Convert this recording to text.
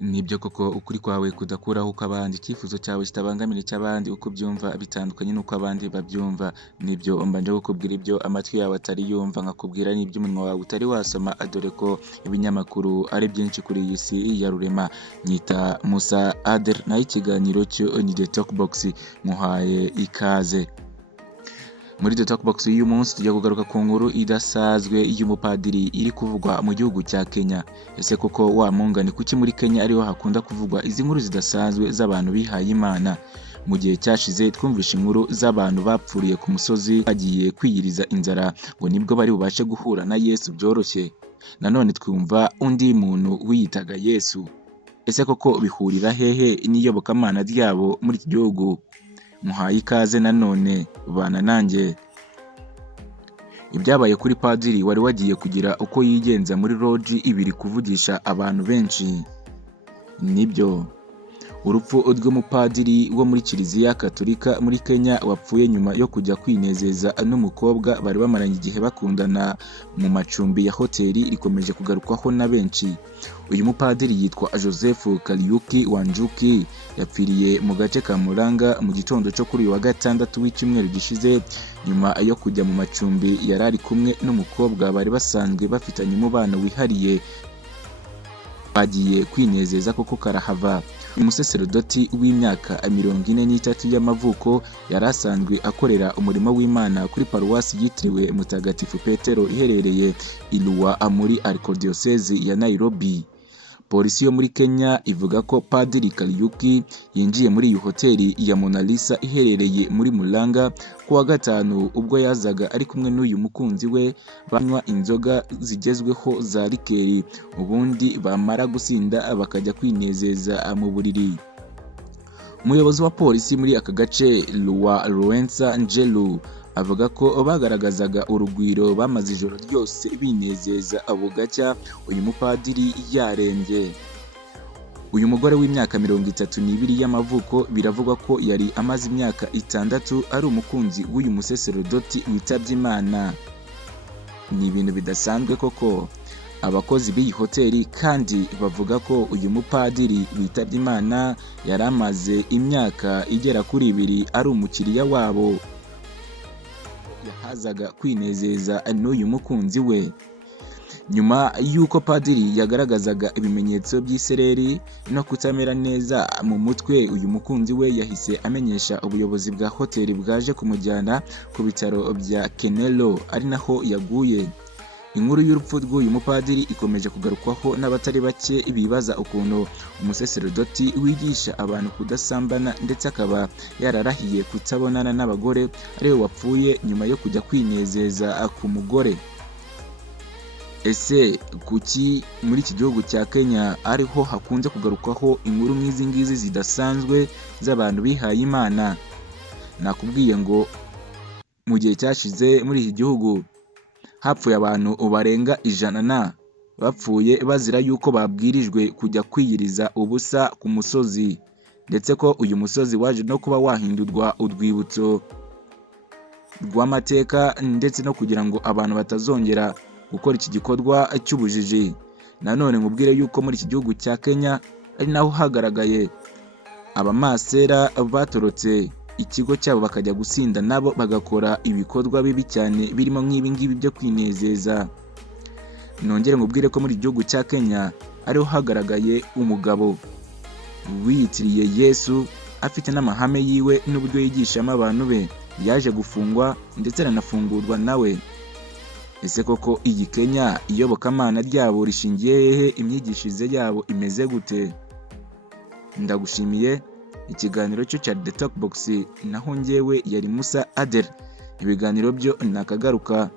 Nibyo koko ukuri kwawe kudakuraho uko abandi, icyifuzo cyawe kitabangamira icy'abandi, uko ubyumva bitandukanye n'uko abandi babyumva. Nibyo mbanje kukubwira ibyo amatwi yawe atari yumva, nkakubwira n'ibyo umunwa wawe utari wasoma, dore ko ibinyamakuru ari byinshi kuri iyi si ya rurema. Nyita Musa Ader, naho ikiganiro cyo ni The Talk Box, muhaye ikaze. Muri The Talk Box y'uyu munsi tujya kugaruka ku nkuru idasanzwe y'umupadiri iri kuvugwa mu gihugu cya Kenya. Ese koko wa mungani kuki muri Kenya ariho hakunda kuvugwa izi nkuru zidasanzwe z'abantu bihaye Imana? Mu gihe cyashize twumvishe inkuru z'abantu bapfuriye ku musozi bagiye kwiyiriza inzara ngo nibwo bari bubashe guhura na Yesu byoroshye. Nanone twumva undi muntu wiyitaga Yesu. Ese koko bihurira hehe n'iyobokamana ryabo muri iki gihugu? Muhaye ikaze nanone bana nanjye. Ibyabaye kuri padiri wari wagiye kugira uko yigenza muri lodge ibiri kuvugisha abantu benshi. Nibyo urupfu rw'umupadiri wo muri Kiliziya Katolika muri Kenya wapfuye nyuma yo kujya kwinezeza n'umukobwa bari bamaranye igihe bakundana mu macumbi ya hoteli rikomeje kugarukwaho na benshi. Uyu mupadiri yitwa Joseph Kariuki Wanjuki yapfiriye mu gace ka Muranga mu gitondo cyo kuri uyu wa gatandatu w'icyumweru gishize, nyuma yo kujya mu macumbi yari ari kumwe n'umukobwa bari basanzwe bafitanye umubano wihariye. Bagiye kwinezeza koko karahava. Umusaserodoti w'imyaka 43 y'amavuko yari asanzwe akorera umurimo w'Imana kuri paruwasi yitiriwe Mutagatifu Petero iherereye Ilua muri Archdiocese ya Nairobi. Polisi yo muri Kenya ivuga ko Padiri Kariuki yinjiye muri iyi hoteli ya Mona Lisa iherereye muri Muranga ku wa gatanu ubwo yazaga ari kumwe n'uyu mukunzi we, banywa inzoga zigezweho za likeri, ubundi bamara gusinda bakajya kwinezeza mu buriri. Umuyobozi wa polisi muri aka gace Lawrence Njelu avuga ko bagaragazaga urugwiro, bamaze ijoro ryose binezeza bugacya uyu mupadiri yarembye. Uyu mugore w'imyaka 32 y'amavuko biravugwa ko yari amaze imyaka 6 ari umukunzi w'uyu musaserodoti witabye Imana. Ni ibintu bidasanzwe koko. Abakozi b'iyi hoteli kandi bavuga ko uyu mupadiri witabye Imana yari amaze imyaka igera kuri 2 ari umukiriya wabo, yahazaga kwinezeza n'uyu mukunzi we. Nyuma y'uko padiri yagaragazaga ibimenyetso by'isereri no kutamera neza mu mutwe, uyu mukunzi we yahise amenyesha ubuyobozi bwa hoteli bwaje kumujyana ku bitaro bya Kenelo ari naho yaguye. Inkuru y'urupfu rw'uyu mupadiri ikomeje kugarukwaho n'abatari bake bibaza ukuntu umusaserodoti wigisha abantu kudasambana ndetse akaba yararahiye kutabonana n'abagore ariwe wapfuye nyuma yo kujya kwinezeza ku mugore. Ese kuki muri iki gihugu cya Kenya ariho hakunze kugarukwaho inkuru nk'izi ngizi zidasanzwe z'abantu bihaye Imana? Nakubwiye ngo mu gihe cyashize muri iki gihugu hapfuye abantu barenga 100 bapfuye bazira yuko babwirijwe kujya kwiyiriza ubusa ku musozi, ndetse ko uyu musozi waje no kuba wahindurwa urwibutso rw'amateka ndetse no kugira ngo abantu batazongera gukora iki gikorwa cy'ubujiji. Nanone nkubwire yuko muri iki gihugu cya Kenya ari naho hagaragaye abamasera batorotse ikigo cyabo bakajya gusinda nabo bagakora ibikorwa bibi cyane birimo nk'ibi ngibi byo kwinezeza. Nongere nkubwire ko muri igihugu cya Kenya ariho hagaragaye umugabo wiyitiriye Yesu afite n'amahame yiwe n'uburyo yigishamo abantu be, yaje gufungwa ndetse aranafungurwa nawe. Ese koko iyi Kenya iyobokamana ryabo rishingiye hehe? Imyigishirize yabo imeze gute? Ndagushimiye. Ikiganiro cyo cya The Talk Box naho njyewe yari Musa Ader. Ibiganiro byo nakagaruka.